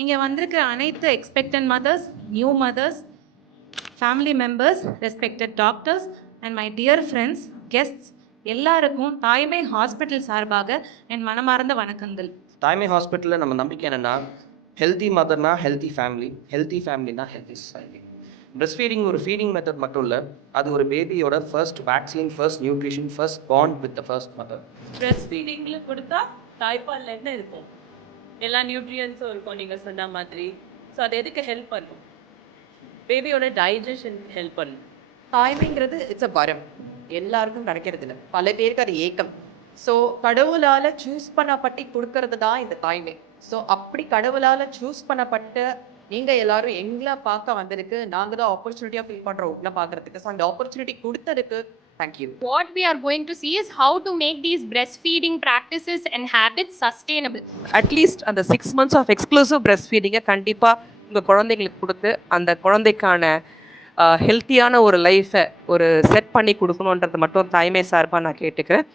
இங்க வந்திருக்கிற அனைத்து expectant mothers, new mothers, family members, respected doctors and my dear friends, guests எல்லாருக்கும் Thaimai hospital சார்பாக என் மனமார்ந்த வணக்கங்கள். தாய்மை ஹாஸ்பிட்டலில் நம்ம நம்பிக்கை என்னென்னா, ஹெல்த்தி மதர்னா ஹெல்த்தி ஃபேமிலினா ஹெல்த்தி சொசைட்டி. பிரெஸ்ட் ஃபீடிங் ஒரு ஃபீடிங் மெத்தட் மட்டும் இல்லை, அது ஒரு பேபியோட first vaccine, first nutrition, first bond with the first mother. Breast ஃபீடிங்கில் கொடுத்தா தாய்ப்பாலில் என்ன இருக்கும்? எல்லா நியூட்ரியன்ஸும் இருக்கும் நீங்கள் சொன்ன மாதிரி. ஸோ அது எதுக்கு ஹெல்ப் பண்ணும்? பேபியோட டைஜஷன் ஹெல்ப் பண்ணும். தாய்மைங்கிறது இட்ஸ் அ வரம், எல்லாருக்கும் கிடைக்கிறது இல்லை. பல பேருக்கு அது ஏக்கம். ஸோ கடவுளால் சூஸ் பண்ணப்பட்டு கொடுக்கறது தான் இந்த தாய்மை. ஸோ அப்படி கடவுளால் சூஸ் பண்ணப்பட்ட நீங்கள் எல்லாரும் எங்களை பார்க்க வந்ததுக்கு நாங்கள் தான் ஆப்பர்ச்சுனிட்டியாக ஃபீல் பண்ணுறோம் உங்களை பார்க்கறதுக்கு. ஸோ அந்த ஆப்பர்ச்சுனிட்டி கொடுத்ததுக்கு thank you. What we are going to see is how to make these breastfeeding practices and habits sustainable. At least அந்த 6 months ஆஃப் எக்ஸ்க்ளூசிவ் பிரெஸ்ட் ஃபீடிங்கை கண்டிப்பாக உங்கள் குழந்தைங்களுக்கு கொடுத்து அந்த குழந்தைக்கான ஹெல்த்தியான ஒரு லைஃப்பை ஒரு செட் பண்ணி கொடுக்கணுன்றது மட்டும் தாய்மை சார்பாக நான் கேட்டுக்கிறேன்.